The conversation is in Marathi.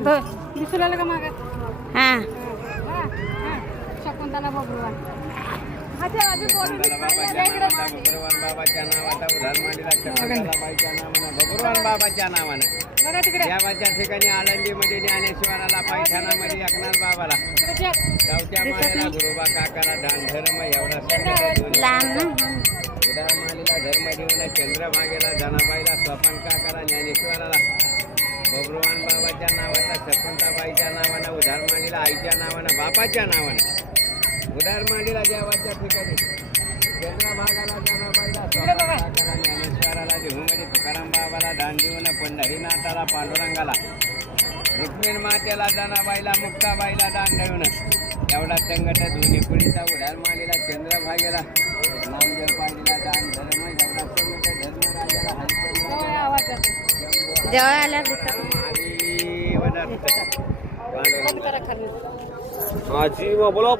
दिसूला का माग हा शकुंतला बघून बाबाच्या नावाचा उधार मांडीला शकुंतलाबाईच्या नावानं भगवान बाबाच्या नावानं बघा तिकडे देवाच्या ठिकाणी आळंदीमध्ये ज्ञानेश्वराला पैठणामध्ये एकनाथ बाबाला गावच्या माळ्याला गुरुबा काकाला दान धर्म एवढा लांब ना उधार मालीला धर्म देऊन चंद्रभागेला जनाबाईला स्वपन काकाला ज्ञानेश्वराला भगवान बाबाच्या नावाचा शकुंतलाबाईच्या नावानं उधार मालीला आईच्या नावानं बापाच्या नावानं उधार मालीला देवाच्या ठिकाणी चंद्रभागाला जनाबाईला स्वपन काकाला ज्ञानेश्वराला देहूमध्ये तुकाराम बाबाला दान देऊन पंढरीनाथाला पांडुरंगाला रुक्मिण मातेला जनाबाईला मुक्ताबाईला दान देऊन एवढा संघट दोन्ही कुळीचा उधार मालीला चंद्रभागेला नामदेव पाटीला दान धर्म एवढा संघट धर्मराजाला हरिचंद्र जवळ आल्यावर दिसत आजी बोला